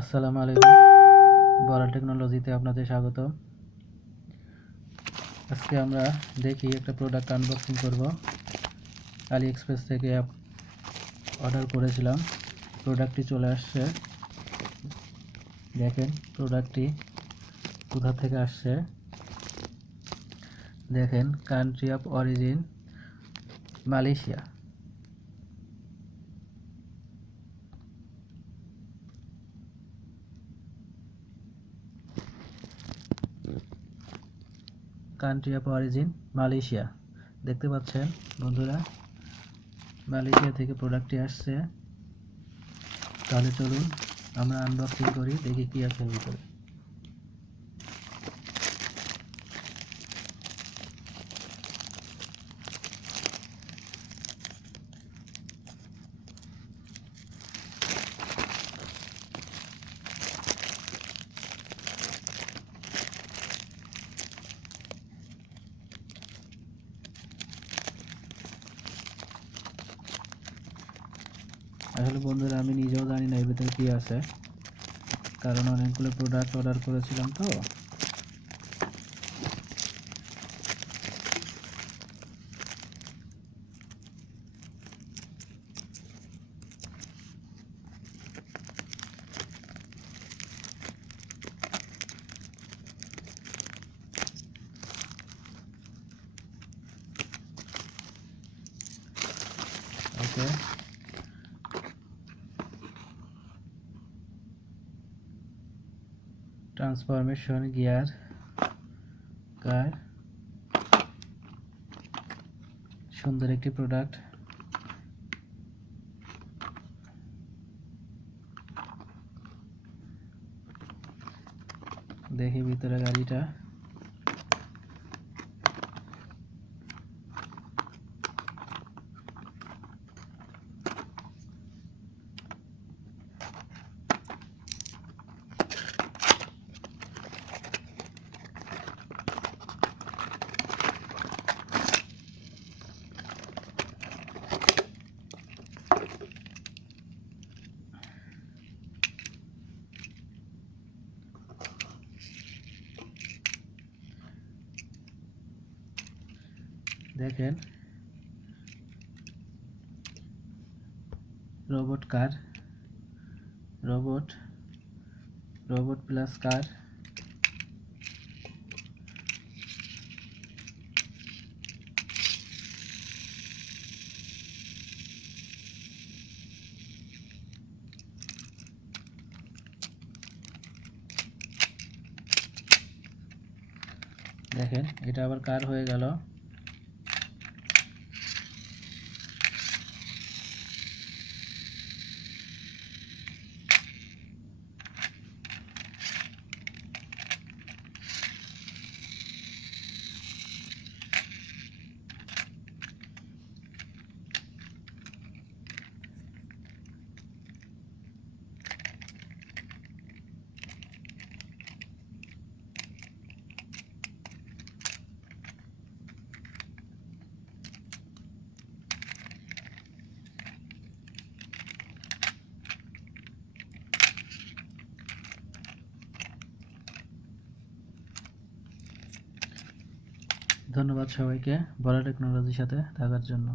আসসালামু আলাইকুম। বরা টেকনোলজিতে আপনাদের স্বাগতম। আজকে আমরা দেখি একটা প্রোডাক্ট আনবক্সিং করব। আলি এক্সপ্রেস থেকে অর্ডার করেছিলাম, প্রোডাক্টটি চলে আসছে। দেখেন প্রোডাক্টটি কোথা থেকে আসছে। দেখেন country of origin Malaysia. Country of origin Malaysia, দেখতে পাচ্ছেন বন্ধুরা, মালয়েশিয়া থেকে প্রোডাক্টটি আসছে। তাহলে চলুন আমরা আনবক্সিং করি, দেখি কি আছে ভিতরে। আসলে বন্ধুরা আমি নিজেও জানি না এর ভিতরে কি আছে, কারণ অনেকগুলো প্রোডাক্ট অর্ডার করেছিলাম তো। ওকে, ট্রান্সফরমেশন গিয়ার কার, সুন্দর একটি প্রোডাক্ট। দেখি ভিতরে গাড়িটা। দেখেন রোবট কার, রোবট প্লাস কার। দেখেন এটা আবার কার হয়ে গেল। ধন্যবাদ সবাইকে বরা টেকনোলজির সাথে থাকার জন্য।